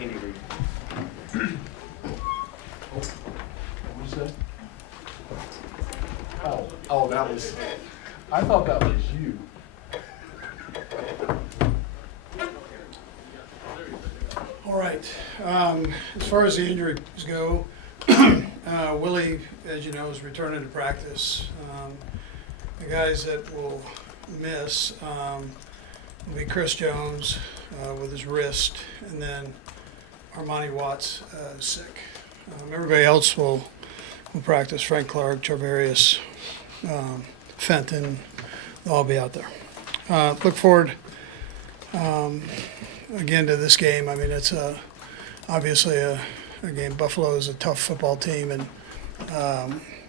Andy Reid. What is that? Oh, that was, I thought that was you. All right, as far as the injuries go, Willie, as you know, is returning to practice. The guys that will miss will be Chris Jones with his wrist, and then Armani Watts is sick. Everybody else will practice. Frank Clark, Charvarius, Fenton, they'll all be out there. Look forward again to this game. I mean, it's obviously a game. Buffalo is a tough football team, and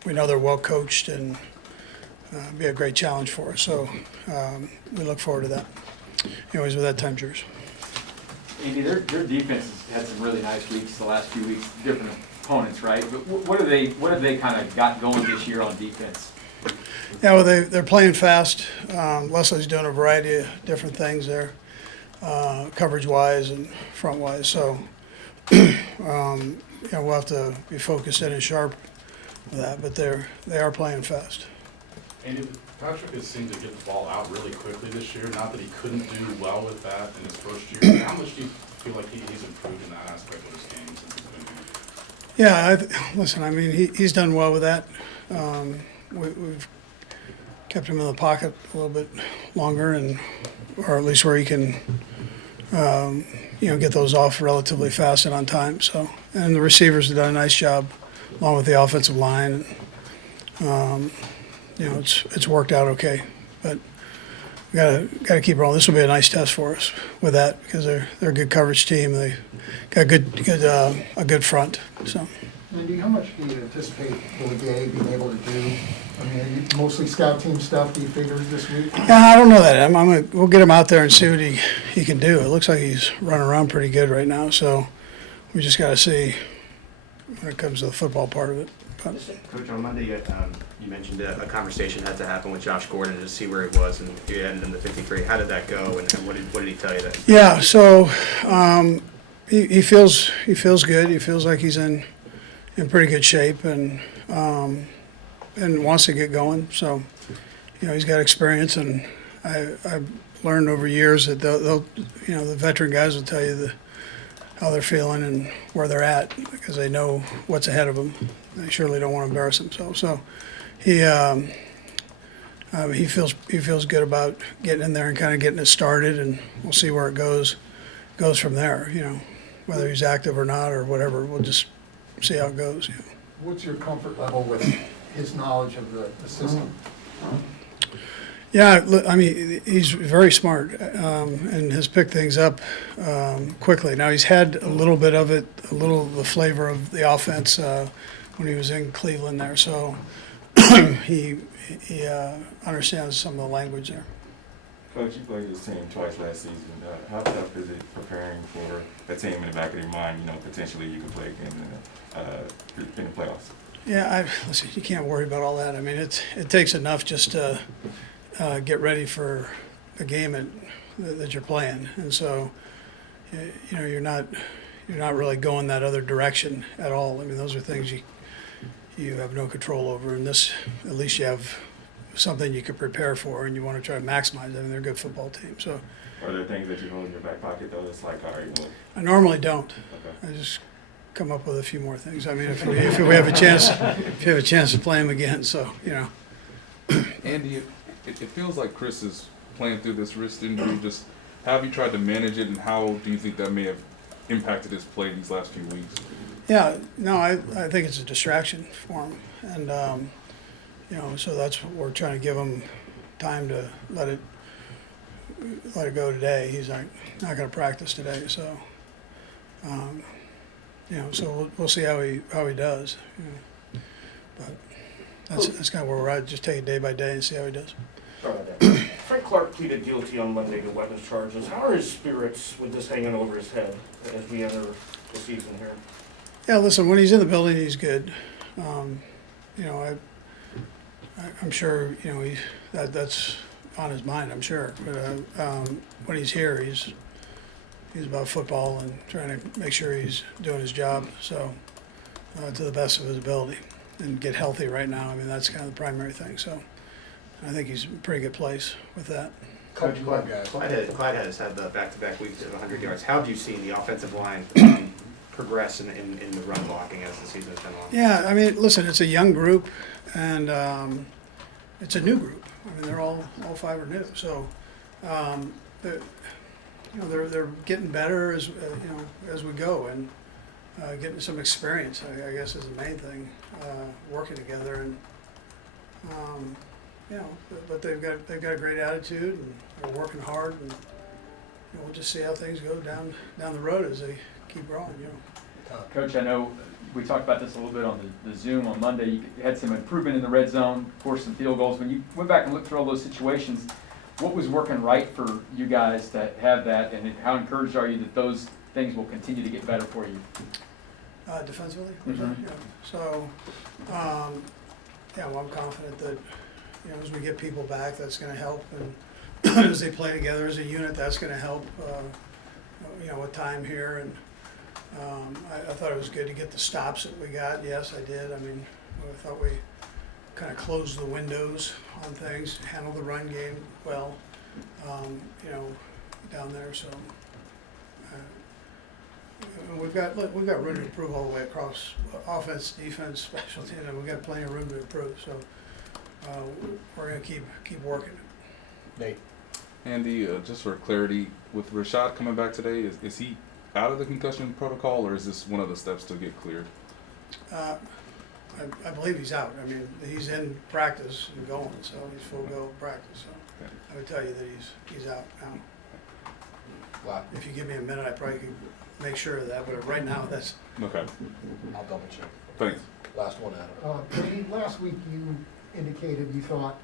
we know they're well coached, and be a great challenge for us. So we look forward to that. Anyways, with that, time yours. Andy, their defense has had some really nice weeks the last few weeks, different opponents, right? But what have they kind of got going this year on defense? Yeah, well, they're playing fast. Leslie's doing a variety of different things there, coverage-wise and front-wise. So, we'll have to be focused in and sharp with that. But they are playing fast. And Patrick has seemed to get the ball out really quickly this year. Not that he couldn't do well with that in his first year. How much do you feel like he's improved in that aspect of his game since he's been here? Yeah, listen, I mean, he's done well with that. We've kept him in the pocket a little bit longer, or at least where he can, get those off relatively fast and on time. So, and the receivers have done a nice job, along with the offensive line. It's worked out okay, but we gotta keep rolling. This will be a nice test for us with that because they're a good coverage team. They got a good front. So. Andy, how much do you anticipate Billy Gay being able to do? I mean, are you mostly scout team stuff, do you figure, this week? Yeah, I don't know that. We'll get him out there and see what he can do. It looks like he's running around pretty good right now, so we just got to see when it comes to the football part of it. But, Coach, on Monday you mentioned a conversation had to happen with Josh Gordon to see where he was, and you ended in the 53. How did that go, and what did he tell you that? yeah, so he feels good. He feels like he's in pretty good shape and wants to get going. So, he's got experience, and I've learned over years that they'll the veteran guys will tell you how they're feeling and where they're at because they know what's ahead of them. They surely don't want to embarrass themselves. So he feels good about getting in there and kind of getting it started, and we'll see where it goes from there. Whether he's active or not or whatever, we'll just see how it goes. What's your comfort level with his knowledge of the system? Yeah, I mean, he's very smart and has picked things up quickly. Now, he's had a little bit of it, the flavor of the offense when he was in Cleveland there. So he understands some of the language there. Coach, you played this team twice last season. How tough is it preparing for a team in the back of your mind, potentially you could play again in the playoffs? Yeah, listen, you can't worry about all that. I mean, it takes enough just to get ready for the game that you're playing, and so you're not really going that other direction at all. I mean, those are things you have no control over, and this at least you have something you could prepare for, and you want to try to maximize. I mean, they're a good football team. So, are there things that you hold in your back pocket though? That's like, all right, well, I normally don't. okay. I just come up with a few more things. I mean, if we have a chance, to play them again, so Andy, it feels like Chris is playing through this wrist injury. Just how have you tried to manage it, and how do you think that may have impacted his play these last few weeks? Yeah, no, I think it's a distraction for him, and so that's what we're trying to give him time to let it go today. He's not going to practice today, so so we'll see how he does. But that's kind of where we're at. Just take it day by day and see how he does. Sorry about that. Frank Clark pleaded guilty on Monday to weapons charges. How are his spirits with this hanging over his head as we enter the season here? Yeah, listen, when he's in the building, he's good. I'm sure, that's on his mind, I'm sure. But when he's here, he's he's about football and trying to make sure he's doing his job, so, to the best of his ability, and get healthy right now. I mean, that's kind of the primary thing, so I think he's in a pretty good place with that. Coach, Clyde has had the back-to-back weeks of 100 yards. How have you seen the offensive line progress in the run blocking as the season has been on? Yeah, I mean, listen, it's a young group, and it's a new group. I mean, they're all five are new, so they're getting better as as we go, and getting some experience. I guess is the main thing, working together, and but they've got a great attitude, and they're working hard, and we'll just see how things go down the road as they keep growing. Coach, I know we talked about this a little bit on the Zoom on Monday. You had some improvement in the red zone, of course, some field goals. When you went back and looked through all those situations, what was working right for you guys to have that, and how encouraged are you that those things will continue to get better for you? Defensively, Mhm. yeah. So, well, I'm confident that as we get people back, that's going to help, and as they play together as a unit, that's going to help. With time here, and I thought it was good to get the stops that we got. Yes, I did. I mean, I thought we kind of closed the windows on things, handled the run game well, down there. So we've got room to improve all the way across, offense, defense, special teams, and we've got plenty of room to improve. So we're going to keep working it. Nate. Andy, just for clarity, with Rashad coming back today, is he out of the concussion protocol, or is this one of the steps to get cleared? I believe he's out. I mean, he's in practice and going, so he's full go practice. So Okay. I would tell you that he's out now. Wow. If you give me a minute, I probably could make sure of that, but right now, that's, Okay, I'll double check. thanks. Last one, Adam. Brady, last week you indicated you thought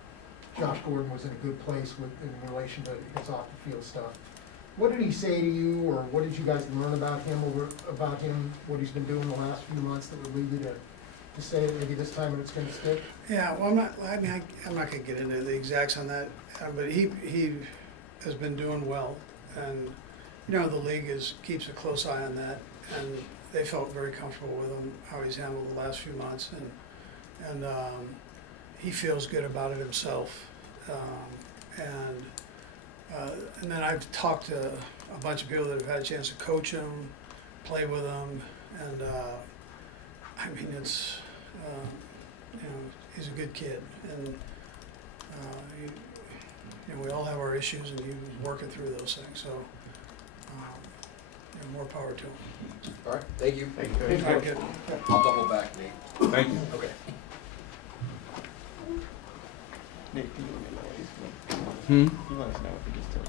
Josh Gordon was in a good place in relation to his off the field stuff. What did he say to you, or what did you guys learn about him, what he's been doing the last few months that would lead you to say that maybe this time it's gonna stick? yeah, well, I'm not going to get into the exacts on that, but he has been doing well, and, the league keeps a close eye on that, and they felt very comfortable with him, how he's handled the last few months, and he feels good about it himself. And then I've talked to a bunch of people that have had a chance to coach him, play with him, and I mean, it's he's a good kid, and we all have our issues, and he was working through those things. So more power to him. All right, thank you. Thank you, Coach. Very good. I'll double back, Nate. Thank you. Okay. Nate, can you let me know what he's doing? Hmm? You let us know if he gets to